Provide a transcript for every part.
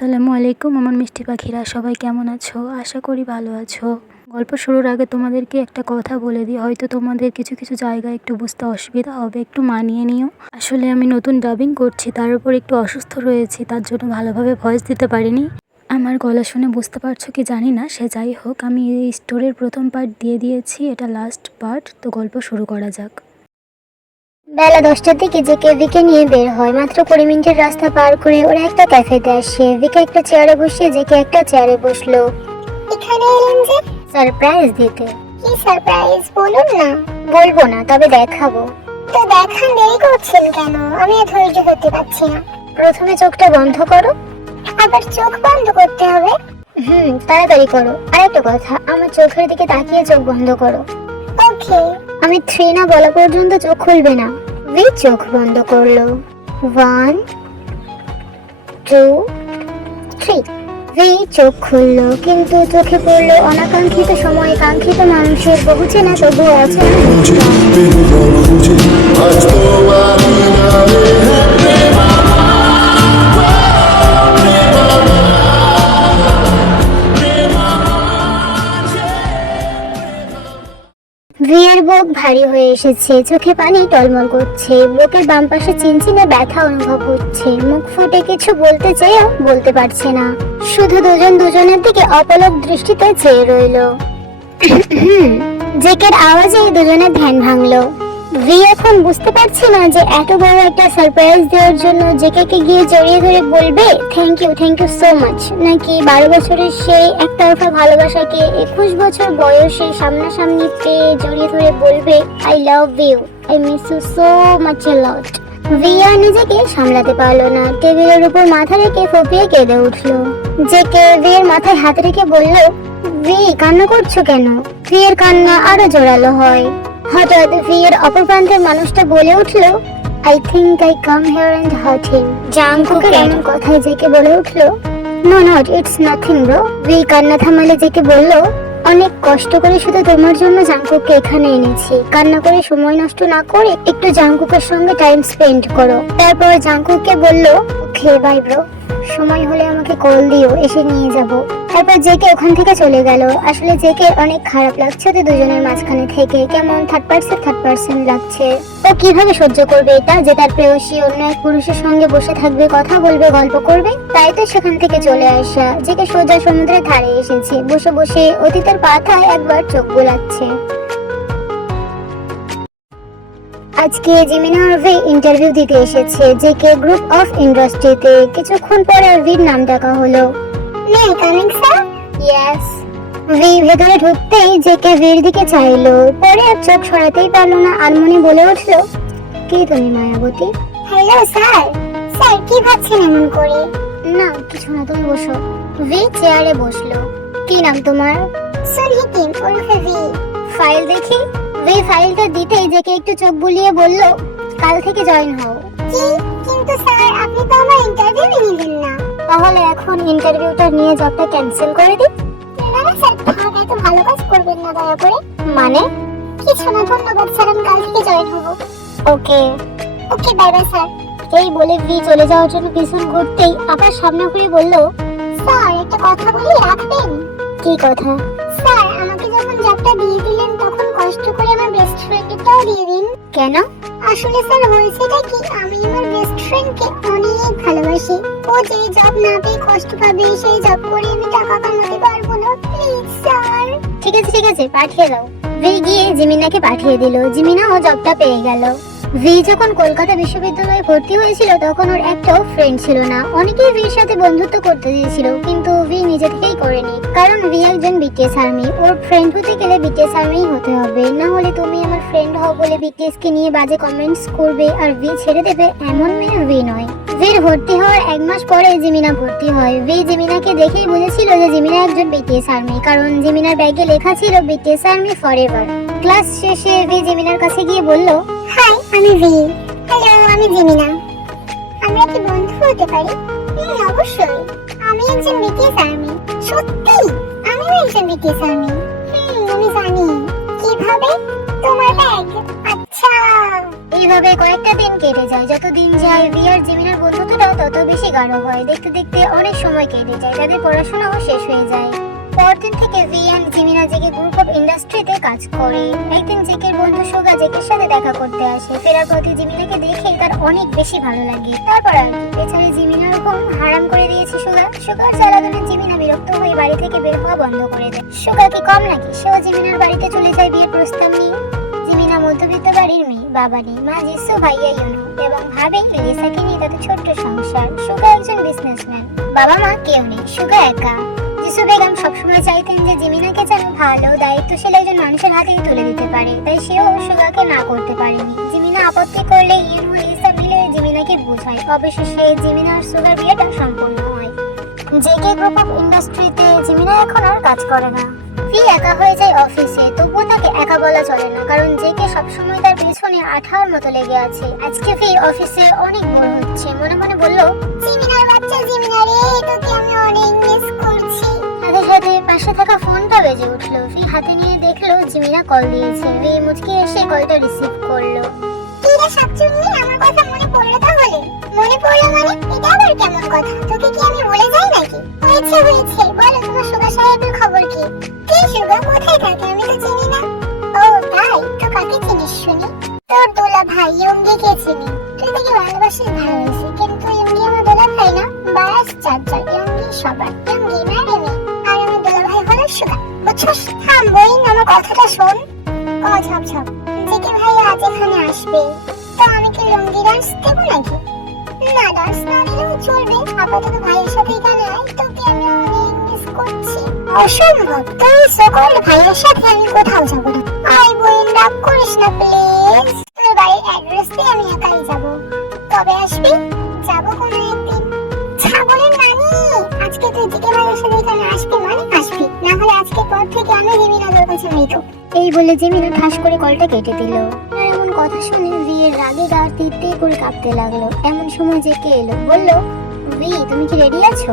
আসসালামু আলাইকুম আমার মিষ্টি পাখিরা, সবাই কেমন আছো? আশা করি ভালো আছো। গল্প শুরুর আগে তোমাদেরকে একটা কথা বলে দিই, হয়তো তোমাদের কিছু কিছু জায়গায় একটু বুঝতে অসুবিধা হবে, একটু মানিয়ে নিও। আসলে আমি নতুন ডাবিং করছি, তার উপর একটু অসুস্থ রয়েছি, তার জন্য ভালোভাবে ভয়েস দিতে পারিনি। আমার গলা শুনে বুঝতে পারছো কি জানি না, সে যাই হোক, আমি এই স্টোরির প্রথম পার্ট দিয়ে দিয়েছি, এটা লাস্ট পার্ট। তো গল্প শুরু করা যাক। বেলা 10টার দিকে জেকে ভিকে নিয়ে বের হয়। মাত্র 20 মিনিটের রাস্তা পার করে ওরা একটা ক্যাফেতে আসে। ভিকে একটা চেয়ারে বসে, জেকে একটা চেয়ারে বসলো। এখানে এলেন যে? সারপ্রাইজ দিতে। কি সারপ্রাইজ বলুন না। বলবো না, তবে দেখাবো। তো দেখান, দেরি করছেন কেন? আমি আর ধৈর্য ধরতে পারছি না। প্রথমে চোখটা বন্ধ করো। আবার চোখ বন্ধ করতে হবে? তাড়াতাড়ি করো। আর একটা কথা, আমার চোখের দিকে তাকিয়ে চোখ বন্ধ করো। ওকে। আমি 3 না বলা পর্যন্ত চোখ খুলবে না। ভি চোখ বন্ধ করলো। 1 2 3। ভি চোখ খুললো, কিন্তু চোখে পড়লো অনাকাঙ্ক্ষিত সময়ে কাঙ্ক্ষিত মানুষের বহু চেনা তবুও অচেনা। ভিয়ের বুক ভারী হয়ে এসেছে, চোখে পানি টলমল করছে, বুকের বাম পাশে চিনচিনে ব্যথা অনুভব হচ্ছে। মুখ ফুটে কিছু বলতে চেয়েও বলতে পারছে না, শুধু দুজন দুজনের দিকে অপলক দৃষ্টিতে চেয়ে রইল। জেকের আওয়াজে দুজনের ধ্যান ভাঙলো। ভি এখন বুঝতে পারছে না যে এত বড় একটা সারপ্রাইজ দেওয়ার জন্য জেকেকে গিয়ে জড়িয়ে ধরে বলবে থ্যাংক ইউ সো মাচ, নাকি 12 বছরের সেই একতরফা ভালোবাসাকে 21 বছর বয়সে সামনাসামনি পেয়ে জড়িয়ে ধরে বলবে I love you, I miss you so much a lot. V আর নিজেকে সামলাতে পারলো না, টেবিলের উপর মাথা রেখে ফুপিয়ে কেঁদে উঠলো। জেকে ভি এর মাথায় হাত রেখে বলল, ভি কান্না করছো কেন? ভি এর কান্না আরো জোরালো হয়। হঠাৎ ভি এর অপর প্রান্তের মানুষটা বলে উঠলো, I think I come here and hurt him. জাংকুকের এমন কথায় জেকে বলে উঠলো, no not, it's nothing bro. V কান্না থামালে জেকে বলল, অনেক কষ্ট করে শুধু তোমার জন্য জাংকুককে এখানে এনেছি। কান্না করে সময় নষ্ট না করে একটু জাংকুকের সঙ্গে টাইম স্পেন্ড করো। তারপর জাংকুককে বলল, ওকে বাই ব্রো, সময় হলে আমাকে কল দিও, এসে নিয়ে যাব। তারপর জেকে ওখান থেকে চলে গেল। আসলে জেকে অনেক খারাপ লাগছে ওদের দুজনের মাঝখানে থেকে, কেমন থার্ড পার্সন লাগছে। ও কিভাবে সহ্য করবে এটা যে তার প্রেয়সী অন্য এক পুরুষের সঙ্গে বসে থাকবে, কথা বলবে, গল্প করবে। তাই তো সেখান থেকে চলে আসা। জেকে সোজা সমুদ্রের ধারে এসেছে, বসে বসে অতীতের পাতায় একবার চোখ বোলাচ্ছে। আজকে জিমিনা আর ভি ইন্টারভিউ দিতে এসেছে জেকে গ্রুপ অফ ইন্ডাস্ট্রিতে। কিছুক্ষণ পরে ভির নাম ডাকা হলো। মে কামিং স্যার? ইয়েস। ভি ভেতরে ঢুকতেই জেকে ভির দিকে চাইলো, পরে আর চোখ সরাতেই পারলো না। আলমনি বলে উঠলো, কে তুমি মায়াবতী? Hello sir. স্যার কি ভাবছেন এমন করে? না কিছু না, তুমি বসো। ভি চেয়ারে বসলো। কি নাম তোমার? সুনহিকিম ওরফে ভি। ফাইল দেখি। ভি ফাইলটা দিতেই জেকে একটু চোখ বুলিয়ে বলল, কাল থেকে জয়েন হও। কি? কিন্তু স্যার আপনি তো আমার ইন্টারভিউ নিলেন না। তাহলে এখন ইন্টারভিউটা নিয়ে জবটা ক্যান্সেল করে দিই? না না স্যার, থাক, এত ভালো কাজ করবেন না দয়া করে। মানে? কিছু না, ধন্যবাদ স্যার, আমি কাল থেকে জয়েন হব। Okay. Okay bye bye sir. এই বলে ভি চলে যাওয়ার জন্য পিছন ঘুরতেই আবার সামনে ঘুরে বলল, স্যার একটা কথা বলি, রাখবেন? কি কথা? স্যার আমাকে যখন জবটা দিয়ে দিলেন তখন কষ্ট করে আমার বেস্ট ফ্রেন্ডটাও দিয়ে দিন। কেন? আসলে স্যার হয়েছেটা কি, আমি আমার বেস্ট ফ্রেন্ডকে অনেক ভালোবাসি। ও যে জব না পেয়ে কষ্ট পাবে, সেই জব করে আমি টাকা কামাতে পারবো না। Please sir. ঠিক আছে পাঠিয়ে দাও। ভি গিয়ে জিমিনাকে পাঠিয়ে দিল। জিমিনাও জবটা পেয়ে গেল। ভি যখন কলকাতা বিশ্ববিদ্যালয়ে ভর্তি হয়েছিল তখন ওর একটাও ফ্রেন্ড ছিল না। অনেকেই ভির সাথে বন্ধুত্ব করতে চেয়েছিল, কিন্তু ভি নিজে থেকেই করেনি, কারণ ভি একজন বিটিএস আর্মি। ওর ফ্রেন্ড হতে গেলে বিটিএস আর্মিই হতে হবে, না হলে তুমি আমার ফ্রেন্ড হও বলে বিটিএস কে নিয়ে বাজে কমেন্টস করবে আর ভি ছেড়ে দেবে, এমন মেয়ে ভি নয়। ভির ভর্তি হওয়ার 1 মাস পরে জিমিনা ভর্তি হয়। ভি জিমিনাকে দেখেই বুঝেছিল যে জিমিনা একজন বিটিএস আর্মি, কারণ জিমিনার ব্যাগে লেখা ছিল বিটিএস আর্মি ফরএভার। ক্লাস শেষে ভি জিমিনার কাছে গিয়ে বলল, হাই আমি ভি। হ্যালো আমি জিমিনা। আমরা কি বন্ধু হতে পারি? অবশ্যই। আমি একজন বিটিএস আর্মি। সত্যি? আমিও একজন বিটিএস আর্মি। আমি জানি। কিভাবে? তোমার ব্যাগ। আচ্ছা। এইভাবে কয়েকটা দিন কেটে যায়। যত দিন যায় ভি আর জিমিনার বন্ধুত্বটা তত বেশি গাঢ় হয়। দেখতে দেখতে অনেক সময় কেটে যায়, তাদের পড়াশোনাও শেষ হয়ে যায়। পরদিন থেকে ভি এন্ড জিমিনা জেকে গ্রুপ অফ ইন্ডাস্ট্রিতে কাজ করে। একদিন জেকের বন্ধু সুগা জেকের সাথে দেখা করতে আসে। ফেরার পথে জিমিনাকে দেখে তার অনেক বেশি ভালো লাগে। তারপর আর কি, বেচারি জিমিনার ঘুম হারাম করে দিয়েছে সুগা। সুগার জ্বালাতনে জিমিনা বিরক্ত হয়ে বাড়ি থেকে বের হওয়া বন্ধ করে দেয়। সুগা কি কম নাকি, সেও জিমিনার বাড়িতে চলে যায় বিয়ের প্রস্তাব নিয়ে। জিমিনা মধ্যবিত্ত বাড়ির মেয়ে, বাবা নেই, মা জিসু, ভাইয়া ইউনো এবং ভাবি লিসাকে নিয়ে তাদের ছোট্ট সংসার। সুগা একজন বিজনেসম্যান, বাবা মা কেউ নেই, সুগা একা। জিসু বেগম সবসময় চাইতেন যে জিমিনাকে যেন ভালো দায়িত্বশীল একজন মানুষের হাতে তুলে দিতে পারে, তাই সেও সুগাকে না করতে পারেনি। জিমিনা আপত্তি করলে ইউনো লিসা মিলে জিমিনাকে বোঝায়। অবশেষে জিমিনা আর সুগার বিয়েটা সম্পূর্ণ হয়। জেকে গ্রুপ অফ ইন্ডাস্ট্রিতে জিমিনা এখন আর কাজ করে না। ফি একা হয়ে যায় অফিসে, তবুও তাকে একা বলা চলে না, কারণ জেকে সবসময় তার পেছনে আঠার মতো লেগে আছে। আজকে ফি অফিসে অনেক বোর হচ্ছে, মনে মনে বলল, জিমিনার বাচ্চা জিমিনা রে, তোকে আমি অনেক মিস করছি। সাথে সাথে পাশে থাকা ফোনটা বেজে উঠলো। ফি হাতে নিয়ে দেখলো জিমিনা কল দিয়েছে। ফি মুচকি এসে কলটা রিসিভ করলো। কি রে শাকচুন্নি, আমার কথা মনে পড়লো তাহলে? মনে পড়লো মানে? এটা আবার কেমন কথা? তোকে কি আমি বলে যাই নাকি? হয়েছে হয়েছে, বলো তোমার সুগা সাহেবের খবর কি? কে সুগা, কোথায় থাকে? আমি তো চিনি না। ও তাই, তো কাকে চিনিস শুনি? তোর দোলা ভাই ইয়ঙ্গিকে চিনি। তুই তাকে ভালোবাসিস, ভালো হয়েছে, কিন্তু ইয়ঙ্গি আমার দোলা ভাই না। বাস চার ইয়ঙ্গি সবার, ইয়ঙ্গি ম্যারে মেয়ে, আর আমার দোলা ভাই হলো সুগা। বুঝছস? থাম বইন, আমার কথাটা শোন। ও ঝপ ঝপ, জেকে ভাই আজ এখানে আসবে, তো আমি কি লুঙ্গি ডান্স দেবো নাকি? না, ডান্স না দিলেও চলবে, আপাতত ভাইয়ের সাথে এখানে আয়, তোকে আমি অনেক মিস করছি। অসম্ভব, তুই সকল ভাইয়ের সাথে আমি কোথাও যাবো না। আয় বোন, রাগ করিস না প্লিজ। তোর বাড়ির অ্যাড্রেস দিয়ে আমি একাই যাবো। কবে আসবি? যাবো কোনো একদিন। ছাগলের নানি, আজকে তুই জেকে ভাইয়ের সাথে এখানে আসবি মানে আসবি, না হলে আজকে পর থেকে আমি জিমিনা তোর কাছে মৃত। এই বলে জিমিনা ঠাস করে কলটা কেটে দিল। আর এমন কথা শুনে ভিয়ের রাগে গা তীর করে কাঁপতে লাগলো। এমন সময় জেকে এলো, বলল, ভি তুমি কি রেডি আছো?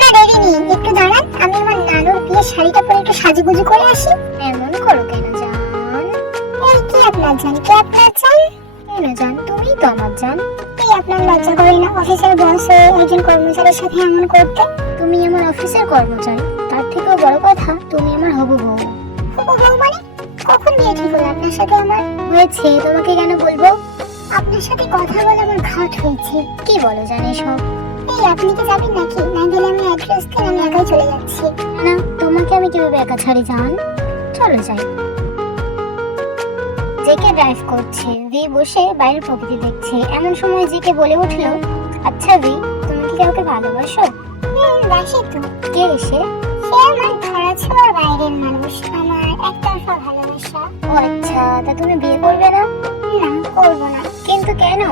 না রেডি নেই, একটু দাঁড়ান, আমি আমার নানুর বিয়ের শাড়িটা পরে একটু সাজুগুজু করে আসি। এমন করো কেন জান? এই কি আপনার জান, কি আপনার জান? কেন জান, তুমিই তো আমার জান। এই আপনার লজ্জা করে না অফিসের বস হয়ে একজন কর্মচারীর সাথে এমন করতে? তুমি আমার অফিসের কর্মচারী, তার থেকেও বড় কথা তুমি আমার হবু বউ। হবু বউ মানে? কখন বিয়ে ঠিক হলো আপনার সাথে আমার? হয়েছে, তোমাকে কেন বলবো? আপনার সাথে কথা বলে আমার ঘাট হয়েছে। কি বলো জানি সব? এই আপনি কি যাবেন নাকি? না গেলে আমি অ্যাড্রেস দিন, আমি একাই চলে যাচ্ছি। না, তোমাকে আমি কিভাবে একা ছাড়ি জান? চলো যাই। জেকে ড্রাইভ করছে, ভি বসে বাইরের প্রকৃতি দেখছে। এমন সময় জেকে বলে উঠলো, আচ্ছা ভি, তুমি কি কাউকে ভালোবাসো? বাসি তো। কে সে? সে আমার ধরাছোঁয়ার বাইরের মানুষ, আমার একতরফা ভালোবাসা। ও আচ্ছা, তা তুমি বিয়ে করবে না? না, করবো না। কিন্তু কেন?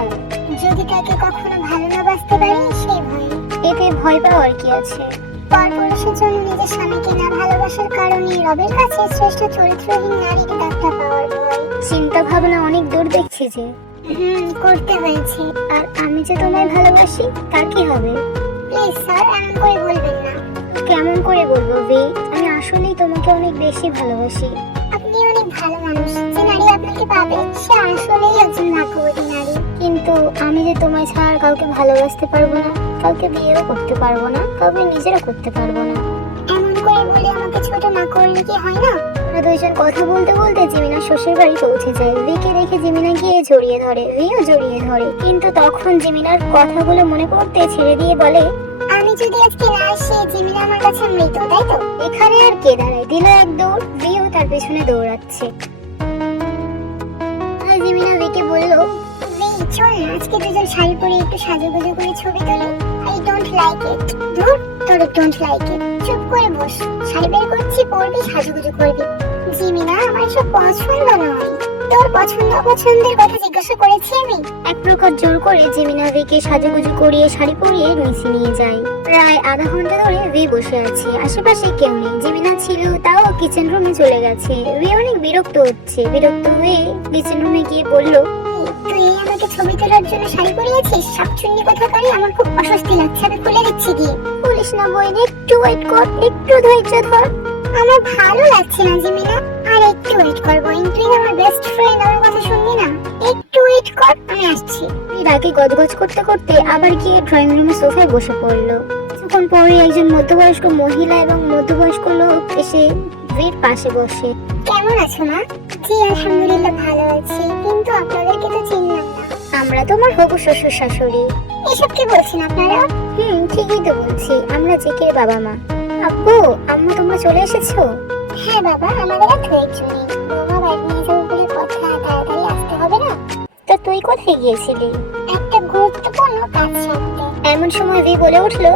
যদি তাকে কখনো ভালো না বাসতে পারি সেই ভয়ে। এতে ভয় পাওয়ার কি আছে? পরপুরুষের জন্য নিজের স্বামীকে না ভালোবাসার কারণে রবের কাছে শ্রেষ্ঠ চরিত্রহীন নারীকে ডাক্তার পাওয়ার ভয়। চিন্তা ভাবনা অনেক দূর দেখছি যে। করতে হয়েছে। আর আমি যে তোমায় ভালোবাসি, তার কি হবে? প্লিজ স্যার, এমন করে বলবেন না। কেমন করে বলবো ভি? আমি আসলেই তোমাকে অনেক বেশি ভালোবাসি। আপনি অনেক ভালো মানুষ, যে নারী আপনাকে পাবে সে আসলেই একজন ভাগ্যবতী নারী। কিন্তু আমি যে তোমায় ছাড়া আর কাউকে ভালোবাসতে পারবো না, কাউকে বিয়েও করতে পারবো না, কাউকে নিজেরা করতে পারবো না। এমন করে বলে আমাকে ছোট না করলে কি হয় না? আমরা দুইজন কথা বলতে বলতে জিমিনা শ্বশুর বাড়ি পৌঁছে যায়। ভিকে দেখে জিমিনা গিয়ে জড়িয়ে ধরে, ভিও জড়িয়ে ধরে। কিন্তু তখন জিমিনার কথাগুলো মনে পড়তে ছেড়ে দিয়ে বলে, আমি যদি আজকে না আসি জিমিনা আমার কাছে মৃত, তাই তো? এখানে আর কে দাঁড়ায়? দিল এক দৌড়, ভিও তার পেছনে দৌড়াচ্ছে। জিমিনা ভিকে বলল, চল না আজকে দুজন শাড়ি পরে একটু সাজুগুজু করে ছবি তুলি। I don't like it. ধুর, তোর ডোন্ট লাইক ইট। চুপ করে বস, শাড়ি বের করছি, পরবি, সাজুগুজু করবি। জিমিনা, আমার সব পছন্দ নয়। তোর পছন্দ অপছন্দের কথা জিজ্ঞাসা করেছি আমি? এক প্রকার জোর করে জিমিনা ভিকে সাজুগুজু করিয়ে শাড়ি পরিয়ে নিচে নিয়ে যায়। প্রায় আধা ঘন্টা ধরে ভি বসে আছে, আশেপাশে কেউ নেই। জিমিনা ছিল, তাও কিচেন রুমে চলে গেছে। ভি অনেক বিরক্ত হচ্ছে। বিরক্ত হয়ে কিচেন রুমে গিয়ে বলল, তুই আমাকে ছবি তোলার জন্য শাড়ি পরিয়েছিস? শাকচুন্নি কোথাকারী, আমার খুব অস্বস্তি লাগছে, আমি খুলে দিচ্ছি গিয়ে। বলিস না বোন, একটু ওয়েট কর, একটু ধৈর্য ধর। আমার ভালো লাগছে না জিমিনা, আই আর একটু ওয়েট কর বোন, তুই আমার বেস্ট ফ্রেন্ড, আমার কথা শুনবি না? একটু ওয়েট কর, আমি আসছি। রাগে গজগজ করতে করতে আবার গিয়ে ড্রয়িং রুমের সোফায় বসে পড়লো। কিছুক্ষণ পরে একজন মধ্যবয়স্ক মহিলা এবং মধ্যবয়স্ক লোক এসে ভির পাশে বসে। কেমন আছো মা? জি আলহামদুলিল্লাহ ভালো আছি, কিন্তু আপনাদেরকে তো চিনলাম না। আমরা তোমার হবু শ্বশুর শাশুড়ি। এসব কি বলছেন আপনারা? ঠিকই তো বলছি, আমরা জেকের বাবা মা। আব্বু আম্মু তোমরা চলে এসেছো? হ্যাঁ বাবা, আমাদের আর ধৈর্য নেই। বৌমা বাড়ি নিয়ে যাবো বলে কথা, তাড়াতাড়ি আসতে হবে না? তো তুই কোথায় গিয়েছিলি? একটা গুরুত্বপূর্ণ কাজ সারতে। এমন সময় ভি বলে উঠলো,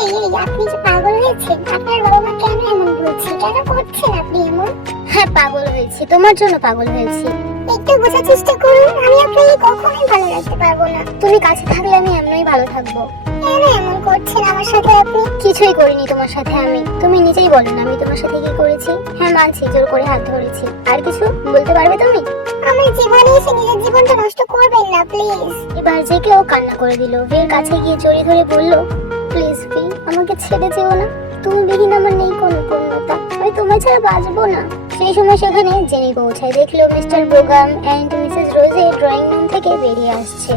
এই আপনি যে পাগল হয়েছেন? আপনার বাবা মা কেন এমন বলছে? কেন করছেন আপনি এমন? হ্যাঁ পাগল হয়েছি, তোমার জন্য পাগল হয়েছি। একটু বোঝার চেষ্টা করুন, আমি আপনাকে কখনোই ভালো রাখতে পারবো না। তুমি কাছে থাকলে আমি এমনই ভালো থাকবো। কেন এমন করছেন আমার সাথে আপনি? কিছুই করিনি তোমার সাথে আমি। তুমি নিজেই বলো না আমি তোমার সাথে কি করেছি। হ্যাঁ মানছি, জোর করে হাত ধরেছি। আর কিছু বলতে পারবে তুমি? আমার জীবনে এসে নিজের জীবনটা নষ্ট করবেন না প্লিজ। এবার যে কেউ কান্না করে দিল। ভির কাছে গিয়ে জড়িয়ে ধরে বলল, প্লিজ ভি আমাকে ছেড়ে যেও না। তুমি বিহীন আমার নেই কোনো পূর্ণতা, আমি তোমায় ছাড়া বাঁচবো না। সেই সময় সেখানে জেনি পৌঁছায়। দেখলো মিস্টার বোগাম এন্ড মিসেস রোজে ড্রয়িং রুম থেকে বেরিয়ে আসছে।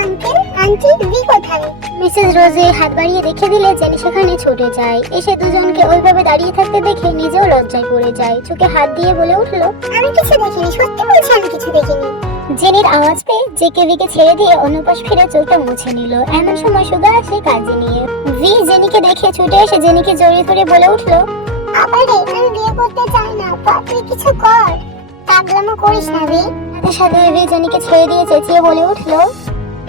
আঙ্কেল আন্টি ভি কোথায়? মিসেস রোজে হাত বাড়িয়ে দেখে দিলে জেনি সেখানে ছুটে যায়। এসে দুজনকে ওইভাবে দাঁড়িয়ে থাকতে দেখে নিজেও লজ্জায় পড়ে যায়। চোখে হাত দিয়ে বলে উঠলো, আমি কিছু দেখিনি, সত্যি বলছি আমি কিছু দেখিনি। জেনির আওয়াজ পেয়ে জেকে ভিকে ছেড়ে দিয়ে অনুপাস ফিরে চোখটা মুছে নিল। এমন সময় সুগা আসে কাজে নিয়ে। ভি জেনিকে দেখে ছুটে এসে জেনিকে জড়িয়ে ধরে বলে উঠলো, আবারে আমি বিয়ে করতে চাই না, তুই কিছু কর। পাগলামো করিস না ভি। সাথে সাথে ভি জেনিকে ছেড়ে দিয়ে চেঁচিয়ে বলে উঠলো,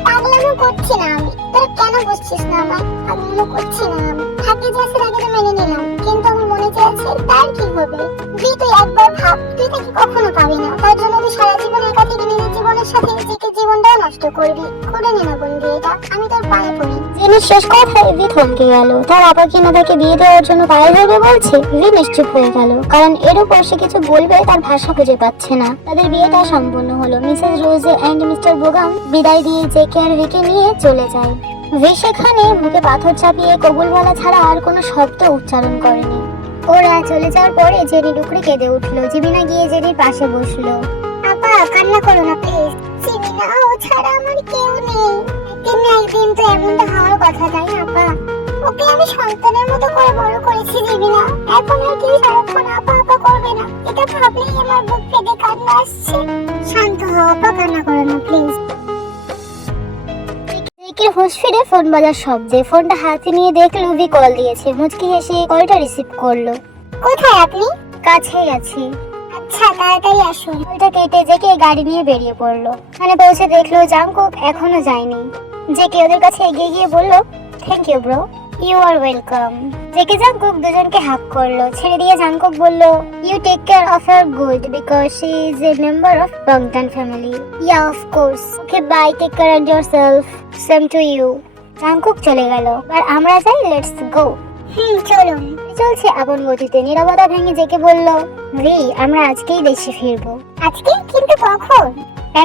পাগলামো করছি না আমি, তোরা কেন বুঝছিস না আমার? পাগলামো করছি না আমি। থাকি যাচ্ছে তাকে তো মেনে নিলাম, কিন্তু আমার মনে চাইছে তার কি হবে? ভি তুই একবার ভাব, তুই তাকে কখনো পাবি না। তার জন্য তুই সারা জীবন একা থেকে নিজের জীবনের সাথে নিজেকে জীবনটাও নষ্ট করবি। করে নে না বন্ধু এটা, আমি তোর পায়ে পড়ি। জেনির শেষ কথায় ভি থমকে গেল। তার আবার কিনা তাকে বিয়ে দেওয়ার জন্য পায়ে ধরবে বলছে। ভি নিশ্চুপ হয়ে গেল, কারণ এর উপর সে কিছু বলবে তার ভাষা খুঁজে পাচ্ছে না। তাদের বিয়েটা সম্পূর্ণ হলো। মিসেস রোজে এন্ড মিস্টার বোগাম বিদায় দিয়ে জেকে আর ভিকে নিয়ে চলে যায়। ভি সেখানে মুখে পাথর চাপিয়ে কবুল বলা ছাড়া আর কোনো শব্দ উচ্চারণ করেনি। ওরা চলে যাওয়ার পরে জেনি ডুকরে কেঁদে উঠলো। জিমিনা গিয়ে জেনির পাশে বসলো। আপা কান্না করো না প্লিজ। চিনি না, ও ছাড়া আমার কেউ নেই। একদিন না একদিন তো এমনটা হওয়ার কথা, তাই না আপা? ওকে আমি সন্তানের মতো করে বড় করেছি জিমিনা। এখন আর কেউ সারাক্ষণ আপা আপা করবে না, এটা ভাবলেই আমার বুক ফেটে কান্না আসছে। শান্ত হও আপা, কান্না করো না প্লিজ। জেকের হুঁশ ফিরে ফোন বাজার শব্দে ফোনটা হাতে নিয়ে দেখলো ভি কল দিয়েছে। মুচকি হেসে কলটা রিসিভ করলো। কোথায় আপনি? কাছেই আছি। আচ্ছা তাড়াতাড়ি আসুন। কলটা কেটে জেকে গাড়ি নিয়ে বেরিয়ে পড়লো। মানে পৌঁছে দেখলো জাংকুক এখনো যায়নি। জেকে ওদের কাছে এগিয়ে গিয়ে বলল, thank you bro, you are welcome. JK Jungkook দুজনকে হাক করলো। ছেড়ে দিয়ে জাংকুক বলল, you take care of her good because she is a member of Bangtan family. Yeah of course. Okay bye, take care of yourself. Same to you. Jungkook চলে গেল। আর আমরা যাই, let's go. চলুন। চলছে আপন গতিতে। নীরবতা ভেঙে জেকে বলল, ভি আমরা আজকেই দেশে ফিরবো। আজকে? কিন্তু কখন?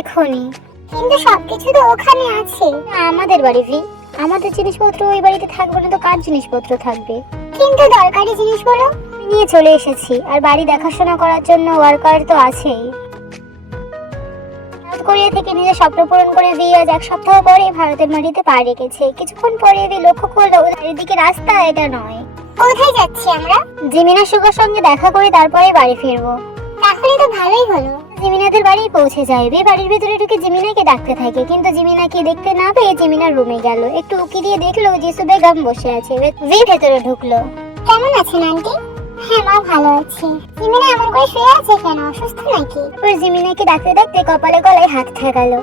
এখনই। কিন্তু সবকিছু তো ওখানে আছে। আমাদের বাড়ি ভি, আমাদের জিনিসপত্র ওই বাড়িতে থাকবে না তো কার জিনিসপত্র থাকবে? কিন্তু দরকারি জিনিসগুলো নিয়ে চলে এসেছি। আর বাড়ি দেখাশোনা করার জন্য ওয়ার্কার তো আছেই। সাউথ কোরিয়া থেকে নিজের স্বপ্ন পূরণ করে ভি আজ এক সপ্তাহ পরে ভারতের মাটিতে পা রেখেছে। কিছুক্ষণ পরে ভি লক্ষ্য করলো এদিকে রাস্তা এটা নয়। কোথায় যাচ্ছি আমরা? জিমিনা সুগার সঙ্গে দেখা করে তারপরে বাড়ি ফিরবো। তাহলে তো ভালোই হলো। জিমিনাদের বাড়ি পৌঁছে যায়। ভি বাড়ির ভেতরে ঢুকে জিমিনাকে ডাকতে থাকে, কিন্তু জিমিনাকে দেখতে না পেয়ে জিমিনার রুমে গেল। একটু উকি দিয়ে দেখলো জিসু বেগম বসে আছে। ভি ভেতরে ঢুকলো। কেমন আছেন আন্টি? হ্যাঁ মা ভালো আছি। জিমিনা এমন করে শুয়ে আছে কেন? অসুস্থ নাকি? তারপর জিমিনাকে ডাকতে ডাকতে কপালে গলায় হাত ঠেকালো।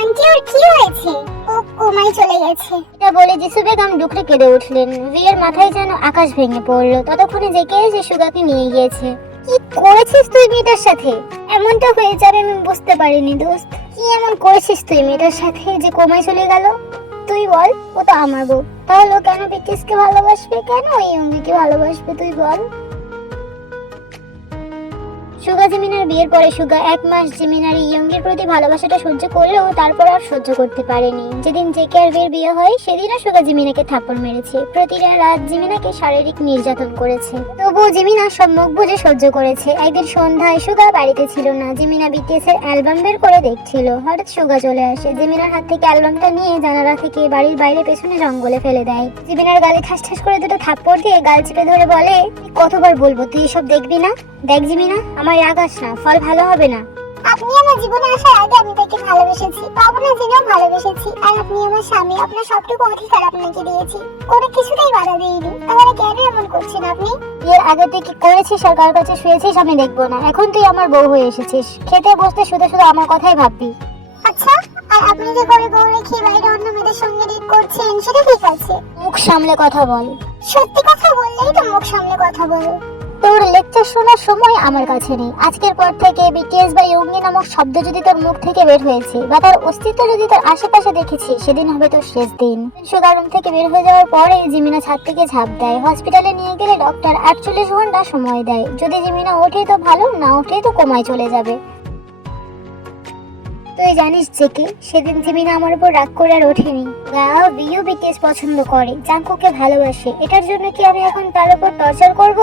আন্টি ওর কি হয়েছে? ও কোমায় চলে গেছে। এটা বলে জিসু বেগম ডুকরে কেঁদে উঠলেন। ভিয়ের মাথায় যেন আকাশ ভেঙে পড়লো। ততক্ষণে জেকে এসে সুগাকে নিয়ে গিয়েছে। কি করেছিস তুই মেয়েটার সাথে? এমনটা হয়ে যাবে আমি বুঝতে পারিনি দোস্ত। কি এমন করেছিস তুই মেয়েটার সাথে যে কোমায় চলে গেল? তুই বল, ও তো আমার বউ। তাহলে ও কেন বিটিসকে ভালোবাসবে? কেন এই অঙ্গিকে ভালোবাসবে তুই বল? সুগা জিমিনার বিয়ের পরে সুগা 1 মাস জিমিনার ইয়ংয়ের প্রতি ভালোবাসাটা সহ্য করলেও তারপর আর সহ্য করতে পারেনি। যেদিন জেকে আর ভির বিয়ে হয় সেদিনও সুগা জিমিনাকে থাপ্পড় মেরেছে, প্রতিটা রাত জিমিনাকে শারীরিক নির্যাতন করেছে। তবুও জিমিনা সব মুখ বুঝে সহ্য করেছে। একদিন সন্ধ্যায় সুগা বাড়িতে ছিল না, জিমিনা বিটিএস এর অ্যালবাম বের করে দেখছিল। হঠাৎ সুগা চলে আসে, জিমিনার হাত থেকে অ্যালবামটা নিয়ে জানালা থেকে বাড়ির বাইরে পেছনে জঙ্গলে ফেলে দেয়। জিমিনার গালে ঠাস ঠাস করে দুটো থাপ্পড় দিয়ে গাল চেপে ধরে বলে, কতবার বলবো তুই এসব দেখবি না? দেখ জিমিনা, আমার রাগাস না, ফল ভালো হবে না। আপনি আমার জীবনে আসার আগে আমি তাকে ভালোবেসেছি, পাবো না জেনেও ভালোবেসেছি। আর আপনি আমার স্বামী, আপনার সবটুকু অধিকার আপনাকে দিয়েছি, কোনো কিছুতেই বাধা দিইনি। তাহলে কেন এমন করছেন আপনি? এর আগে তুই কি করেছিস আর কার কাছে শুয়েছিস আমি দেখবো না। এখন তুই আমার বউ হয়ে এসেছিস, খেতে বসতে শুধু শুধু আমার কথাই ভাববি। আচ্ছা, আর আপনি যে করে বউ রেখে বাইরে অন্য মেয়েদের সঙ্গে ডেট করছেন সেটা ঠিক আছে? মুখ সামলে কথা বল। সত্যি কথা বললেই তো মুখ সামনে কথা বলো। তোর লেকচার শোনার সময় আমার কাছে নেই। আজকের পর থেকে বিটিএস বা ইয়ংমি নামক শব্দ যদি তোর মুখ থেকে বের হয়েছে বা তার অস্তিত্ব যদি তোর আশেপাশে দেখেছি, সেদিন হবে তোর শেষ দিন। সুগার রুম থেকে বের হয়ে যাওয়ার পরে জিমিনা ছাদ থেকে ঝাঁপ দেয়। হসপিটালে নিয়ে গেলে ডক্টর 48 ঘন্টা সময় দেয়। যদি জিমিনা ওঠে তো ভালো, না ওঠে তো কোমায় চলে যাবে। তুই জানিস জেকে, সেদিন জিমিনা আমার উপর রাগ করে আর ওঠেনি। বিও বিটিএস পছন্দ করে, জাঙ্কুকে ভালোবাসে, এটার জন্য কি আমি এখন তার উপর টর্চার করব?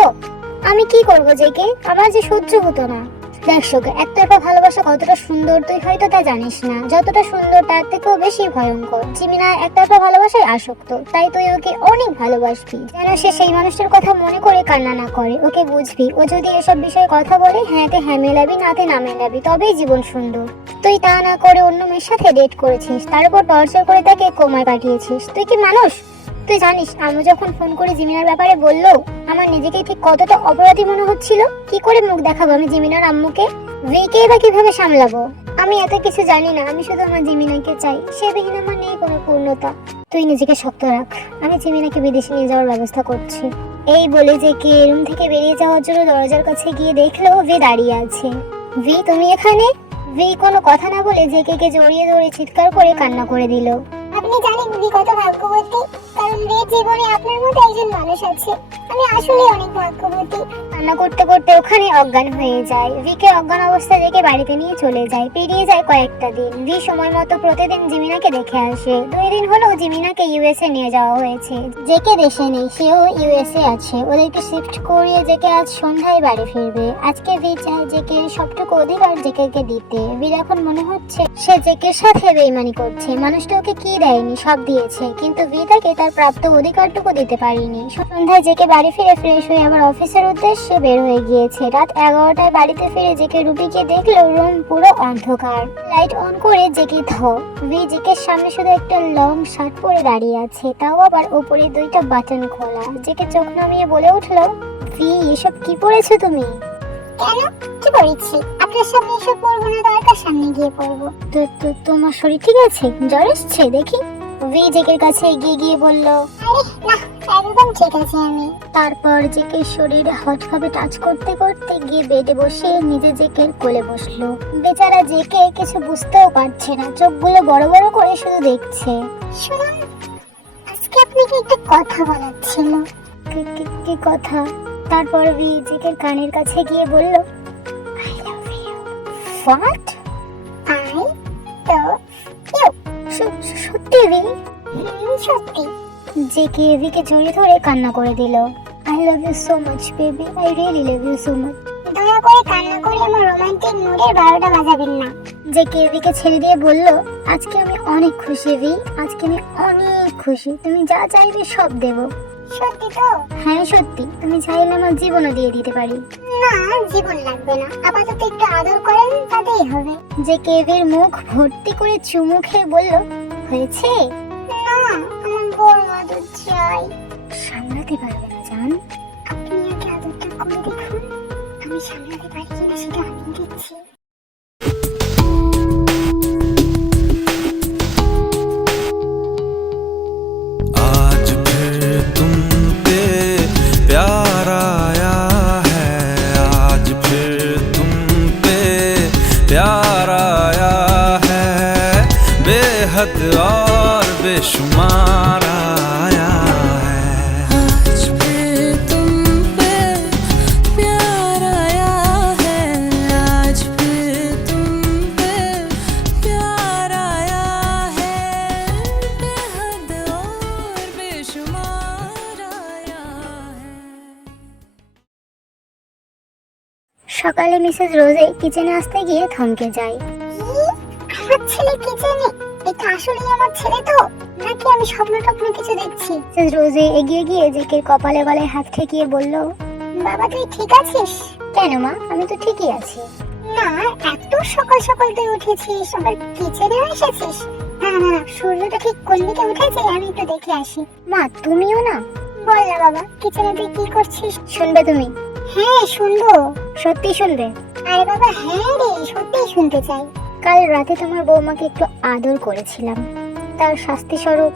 আমি কি করবো জেকে? আমার যে সহ্য হতো না। দেখ সুগা, একতরফা ভালোবাসা কতটা সুন্দর তুই হয়তো তা জানিস না। যতটা সুন্দর তার থেকেও বেশি ভয়ঙ্কর। জিমিনা একতরফা ভালোবাসায় আসক্ত, তাই তুই ওকে অনেক ভালোবাসবি, যেন সে সেই মানুষটার কথা মনে করে কান্না না করে। ওকে বুঝবি, ও যদি এসব বিষয়ে কথা বলে হ্যাঁতে হ্যাঁ মেলাবি, নাতে না মেলাবি, তবেই জীবন সুন্দর। তুই তা না করে অন্য মেয়ের সাথে ডেট করেছিস, তার উপর টর্চার করে তাকে কোমায় পাঠিয়েছিস। তুই কি মানুষ? তুই জানিস আমি যখন ফোন করে জিমিনার ব্যাপারে বললো, আমার নিজেকে ঠিক কতটা অপরাধী মনে হচ্ছিল। কি করে মুখ দেখাবো আমি জিমিনার আম্মুকে? ভিকে বা কিভাবে সামলাবো? আমি এত কিছু জানি না, আমি শুধু আমার জিমিনাকে চাই। সে বিহীন আমার নেই কোনো পূর্ণতা। তুই নিজেকে শক্ত রাখ, আমি জিমিনাকে বিদেশে নিয়ে যাওয়ার ব্যবস্থা করছি। এই বলে যে কে রুম থেকে বেরিয়ে যাওয়ার জন্য দরজার কাছে গিয়ে দেখলো ভি দাঁড়িয়ে আছে। ভি, তুমি এখানে? ভি কোনো কথা না বলে জেকে জড়িয়ে ধরে চিৎকার করে কান্না করে দিল। আপনি জানেন ভি কত ভাগ্যবতী, কারণ ভির জীবনে আপনার মতো একজন মানুষ আছে। আমি আসলে অনেক ভাগ্যবতী। কান্না করতে করতে ওখানে অজ্ঞান হয়ে যায়। ভিকে অজ্ঞান অবস্থা দেখে বাড়িতে নিয়ে চলে যায়। পেরিয়ে যায় কয়েকটা দিন। ভি সময় মতো প্রতিদিন জিমিনাকে দেখে আসে। 2 দিন হলো জিমিনাকে ইউএসএ নিয়ে যাওয়া হয়েছে। জেকে দেশে নেই, সেও ইউএসএ আছে। ওদেরকে শিফট করিয়ে জেকে আজ সন্ধ্যায় বাড়ি ফিরবে। আজকে ভি চায় জেকে সবটুকু অধিকার জেকে দিতে। ভির এখন মনে হচ্ছে সে জেকের সাথে বেইমানি করছে। মানুষটা ওকে কি দেয়নি, সব দিয়েছে, কিন্তু ভি তাকে তার প্রাপ্ত অধিকারটুকু দিতে পারেনি। সন্ধ্যায় জেকে বাড়ি ফিরে ফ্রেশ হয়ে আবার অফিসের উদ্দেশ্যে বের হয়ে গিয়েছে। রাত 11টায় বাড়িতে ফিরে জেকে রুবিকে দেখলো রুম পুরো অন্ধকার। লাইট অন করে জেকে ভি জেকের সামনে শুধু একটা লং শার্ট পরে দাঁড়িয়ে আছে, তাও আবার উপরে 2টা বাটন খোলা। জেকে চোখ নামিয়ে বলে উঠলো, ভি এসব কি পরেছো তুমি? কেন, কি করেছি? আপনার সামনে এসব পড়বো না, দরকার সামনে গিয়ে পড়বো। তোমার শরীর ঠিক আছে? জ্বর এসছে দেখি। ভি জেকের কাছে এগিয়ে গিয়ে বলল, আরে না, একদম ঠিক আছে আমি। তারপর জেকের শরীরে হটভাবে টাচ করতে করতে গিয়ে বেডে বসে নিজে জেকের কোলে বসলো। বেচারা জেকে কিছু বুঝতেও পারছে না, চোখগুলো বড় বড় করে শুধু দেখছে। শুনুন, আজকে আপনাকে একটা কথা বলার ছিল। কি কথা? তারপর ভি জেকের কানের কাছে গিয়ে বলল, I love you. What? I তো ইউ। সত্যি ভি? সত্যি। জেকে ভিকে জড়িয়ে ধরে কান্না করে দিল। I love you so much baby, I really love you so much. দয়া করে কান্না করে আমার রোমান্টিক মুডের 12টা বাজাবেন না। জেকে ভিকে ছেড়ে দিয়ে বলল, আজকে আমি অনেক খুশি ভি, আজকে আমি অনেক খুশি। তুমি যা চাইবে সব দেব। সত্যি তো? হ্যাঁ সত্যি, তুমি চাইলে আমার জীবনও দিয়ে দিতে পারি। না, জীবন লাগবে না, আপাতত একটু আদর করেন তাতেই হবে। জেকে ভির মুখ ভর্তি করে চুমু খেয়ে বলল, হয়েছে? না, আমার বড় আদর চাই। সামলাতে পারবে না জান। আপনি আগে আদরটা করে দেখুন, আমি সামলাতে পারি কিনা সেটা আমি দিচ্ছি। आज फिर तुम पे प्यार आया है, आज फिर तुम पे प्यार आया है, बेहद और बेशुमार आया है। आज फिर तुम पे प्यार आया है, সকালে মিসেস রোজে কিচেনে আসতে গিয়ে থমকে যায়। কি আমার ছেলে কিচেনে? এটা আসলে আমার ছেলে তো, নাকি আমি স্বপ্ন টপ্ন কিছু দেখছি? মিসেস রোজে এগিয়ে গিয়ে জেকের কপালে গলায় হাত ঠেকিয়ে বলল, বাবা তুই ঠিক আছিস? কেন মা, আমি তো ঠিকই আছি। না, এত সকাল সকাল তুই উঠেছিস, আবার কিচেনে এসেছিস? না না না, সূর্যটা ঠিক কোন দিকে উঠেছে আমি একটু দেখে আসি। মা তুমিও না? বল না বাবা, কিচেনে তুই কি করছিস? শুনবে তুমি? হ্যাঁ শুনবো। সত্যি শুনবে? আরে বাবা হ্যাঁ রে, সত্যিই শুনতে চাই। কাল রাতে তোমার বৌমাকে একটু আদর করেছিলাম, তার শাস্তি স্বরূপ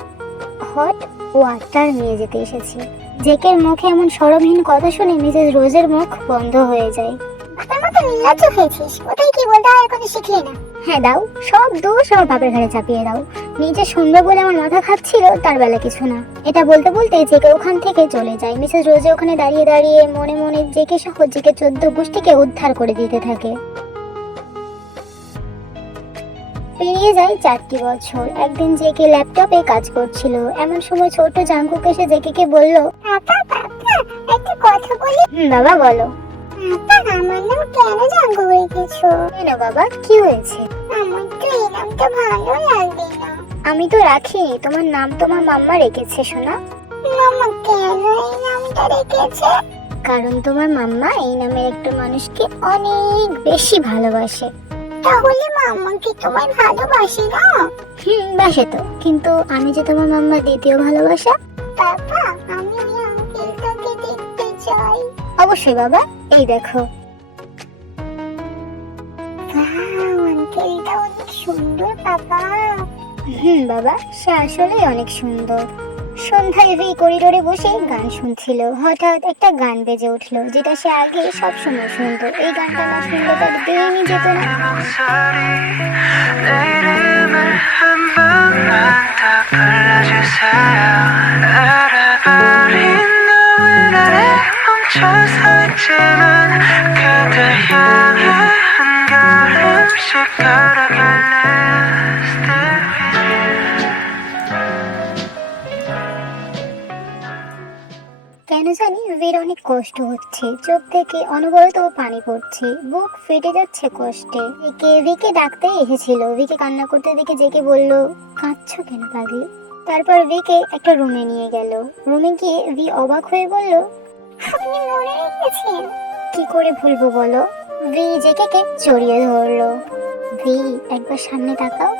হট ওয়াটার নিয়ে যেতে এসেছি। জেকের মুখে এমন শরমহীন কথা শুনে মিসেস রোজের মুখ বন্ধ হয়ে যায়। বাবার মতো নির্লজ্জ হয়েছিস, ওটাই কি বলতে হয় এখনো শিখলি না? হ্যাঁ দাও, সব দোষ আমার বাপের ঘাড়ে চাপিয়ে দাও। নিজে শুনবে বলে আমার মাথা খাচ্ছিল, তার বেলা কিছু না। এটা বলতে বলতে জেকে ওখান থেকে চলে যায়। মিসেস রোজে ওখানে দাঁড়িয়ে দাঁড়িয়ে মনে মনে জেকে সহ জেকে 14 গোষ্ঠীকে উদ্ধার করে দিতে থাকে। পেরিয়ে যায় 4টি বছর। একদিন জেকে ল্যাপটপে কাজ করছিল, এমন সময় ছোট জাঙ্কুক এসে জেকে বলল, পাপা পাপা, একটা কথা বলি? বাবা বলো। পাপা আমার নাম কেন জাঙ্গু রেখেছো? কেন বাবা, কি হয়েছে? আমার তো এই নামটা ভালো লাগবে না। আমি তো রাখিনি, তোমার নাম তোমার মাম্মা রেখেছে সোনা। মামা কেন এই নামটা রেখেছে? কারণ তোমার মাম্মা এই নামের একটা মানুষকে অনেক বেশি ভালোবাসে। তাহলে মাম্মা কি তোমায় ভালোবাসে না? বাসে তো, কিন্তু আমি যে তোমার মাম্মার দ্বিতীয় ভালোবাসা। পাপা আমি ওই আঙ্কেলটাকে দেখতে চাই। অবশ্যই বাবা, এই দেখো। ওয়াও, আঙ্কেলটা অনেক সুন্দর পাপা। বাবা, সে আসলেই অনেক সুন্দর। সন্ধ্যায় ভি করিডোরে বসে গান শুনছিল। হঠাৎ একটা গান বেজে উঠলো, যেটা সে আগে সব সময় শুনতো। এই গানটা না শুনলে তার দিনই যেত না। 내 이름을 한 번만 더 불러주세요. 알아버린 너의 나를 멈춰서 있지만 그대 향해 한 걸음씩 걸어갈래. Stay with you. কেন জানি ভির অনেক কষ্ট হচ্ছে, চোখ থেকে অনবরত পানি পড়ছে, বুক ফেটে যাচ্ছে কষ্টে। ভিকে ডাকতে এসেছিল। ভিকে কান্না করতে দেখে জেকে বলল, কাঁদছো কেন পাগলি? তারপর ভিকে একটা রুমে নিয়ে গেল। রুমে গিয়ে ভি অবাক হয়ে বলল, আপনি মনে রেখেছেন? কি করে ভুলবো বলো? ভি জেকে জড়িয়ে ধরলো। ভি একবার সামনে তাকাও।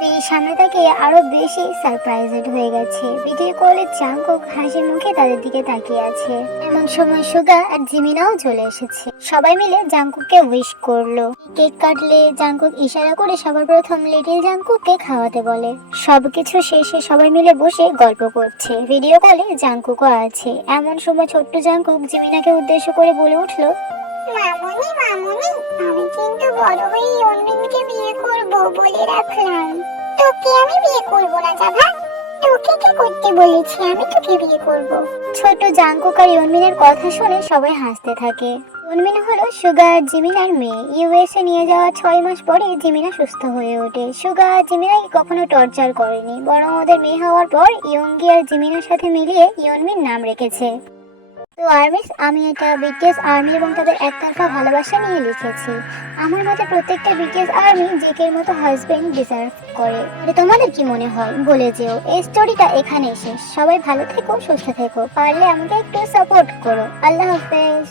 ভি সামনে তাকিয়ে আরো বেশি সারপ্রাইজড হয়ে গেছে। ভিডিও কলে জাঙ্কুক হাসি মুখে তাদের দিকে তাকিয়ে আছে। এমন সময় সুগা আর জিমিনাও চলে এসেছে। সবাই মিলে জাঙ্কুককে উইশ করলো। কেক কাটলে জাঙ্কুক ইশারা করে সবার প্রথম লিটল জাঙ্কুককে খাওয়াতে বলে। সবকিছু শেষে সবাই মিলে বসে গল্প করছে। ভিডিও কলে জাঙ্কুকও আছে। এমন সময় ছোট্ট জাঙ্কুক জিমিনাকে উদ্দেশ্য করে বলে উঠলো, মামুনি মামুনি, আমি কিন্তু বড় হয়ে ইয়নমিনকে বিয়ে করব বলে রাখলাম। তোকে আমি বিয়ে করব না জাভা, তোকে কে করতে বলেছি? আমি তোকে বিয়ে করব। ছোট জাঙ্কুক আর ইয়নমিনের কথা শুনে সবাই হাসতে থাকে। ইয়নমিন হলো সুগা আর জিমিনার মেয়ে। ইউএসএ নিয়ে যাওয়া 6 মাস পরে জিমিনা সুস্থ হয়ে ওঠে। সুগা আর জিমিনাকে কখনো টর্চার করেনি, বরং ওদের মেয়ে হওয়ার পর ইয়ঙ্গি আর জিমিনার সাথে মিলিয়ে ইয়নমিন নাম রেখেছে। তো আর্মিস, আমি এটা বিটিএস আর্মি এবং তাদের একতরফা ভালোবাসা নিয়ে লিখেছি। আমার মতে প্রত্যেকটা বিটিএস আর্মি জেকের মতো হাজবেন্ড ডিজার্ভ করে। তোমাদের কি মনে হয় বলে যেও। এই স্টোরিটা এখানেই শেষ। সবাই ভালো থেকো, সুস্থ থেকো, পারলে আমাকে একটু সাপোর্ট করো। আল্লাহ হাফেজ।